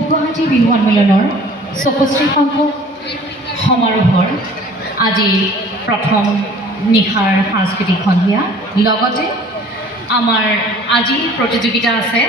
পূব গুৱাহাটী বিহু সন্মিলনৰ 64 সংখ্যক সমাৰোহৰ আজি প্ৰথম নিশাৰ সাংস্কৃতিক সন্ধিয়া। লগতে আমাৰ আজি প্ৰতিযোগিতা আছে